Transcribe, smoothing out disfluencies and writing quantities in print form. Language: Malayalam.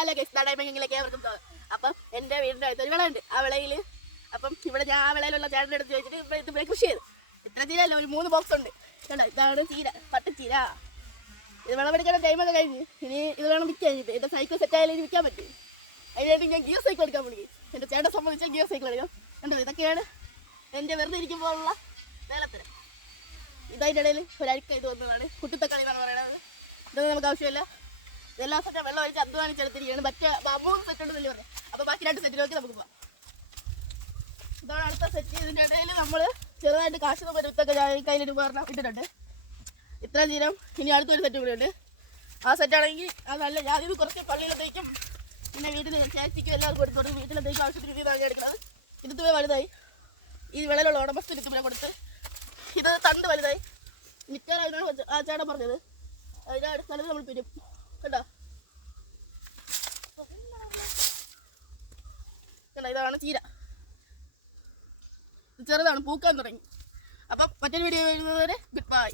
ഹലോ ഗൈസ്, ടൈമിങ്ങിലേക്ക് ഏവർക്കും സ്വാഗതം. അപ്പം എൻ്റെ വീടിൻ്റെ അടുത്ത് ഒരു വിളയുണ്ട്. ആ വിളയിൽ അപ്പം ഇവിടെ ഞാൻ ആ വിളയിലുള്ള ചേട്ടൻ്റെ അടുത്ത് ചോദിച്ചിട്ട് ഇവിടെ കൃഷി ചെയ്തു. ഇത്ര ചീരയല്ല, ഒരു 3 ബോക്സ് ഉണ്ട്. കണ്ടോ, ഇതാണ് ചീര, പട്ടച്ചീര. ഇത് വിളവെടുക്കേണ്ട ടൈമൊക്കെ കഴിഞ്ഞ് ഇനി ഇത് വേണം വിൽക്കാൻ കഴിഞ്ഞിട്ട്. എൻ്റെ സൈക്കിൾ സെറ്റായാലും ഇത് വിൽക്കാൻ പറ്റും. അതിനായിട്ട് ഞാൻ ഗിയർ സൈക്കിൾ എടുക്കാൻ വേണ്ടി എൻ്റെ ചേട്ടനെ സംബന്ധിച്ച ഗിയർ സൈക്കിൾ എടുക്കാം. കണ്ടോ, ഇതൊക്കെയാണ് എൻ്റെ വെറുതെ ഇരിക്കുമ്പോഴുള്ള വേലത്തരം. ഇതതിൻ്റെ ഇടയിൽ ഒരഴുക്ക ഇത് വന്നതാണ്, കുട്ടിത്തക്കളി എന്നാണ് പറയുന്നത്. ഇതൊന്നും നമുക്ക് ആവശ്യമില്ല. ഇതെല്ലാം സെറ്റ് വെള്ളം ഒഴിച്ച് അധ്വാനിച്ചെടുത്തിരിക്കുകയാണ്. മറ്റേ 3 സെറ്റ് ഉണ്ടെന്നല്ലേ പറഞ്ഞു. അപ്പോൾ ബാക്കി 2 സെറ്റ് നോക്കി നമുക്ക് പോകാം. ഇതാണ് അടുത്ത സെറ്റ്. ഇതിൻ്റെ ഇടയിൽ നമ്മൾ ചെറുതായിട്ട് കാശ് നോക്കാൻ വിത്തൊക്കെ കയ്യിലൊരു പറഞ്ഞാൽ ഇട്ടിട്ടുണ്ട്. ഇത്ര ചീരം. ഇനി അടുത്തൊരു സെറ്റ് കൂടെ ഉണ്ട്. ആ സെറ്റാണെങ്കിൽ അതല്ല, ഞാനിത് കുറച്ച് പള്ളിയിലത്തേക്കും പിന്നെ വീട്ടിൽ ചേച്ചിക്കും എല്ലാവർക്കും കൊടുത്തോണ്ട് വീട്ടിലത്തേക്കും ആവശ്യത്തിന് ഇതാണ് എടുക്കുന്നത്. ഇതുവരെ വലുതായി. ഈ വിളയിലുള്ള ഉടമസ്ഥന് ഇതുവരെ കൊടുത്ത് ഇത് തണ്ട് വലുതായി നിൽക്കാറായിരുന്നു ആ ചേട്ടൻ പറഞ്ഞത്. അതിൻ്റെ അടുത്ത നമ്മൾ പിരും കേട്ടോ. ഇതാണ് ചീര. ചെറുതാണ്, പൂക്കാൻ തുടങ്ങി. അപ്പം മറ്റൊരു വീഡിയോ വരുന്നതുവരെ ഗുഡ് ബൈ.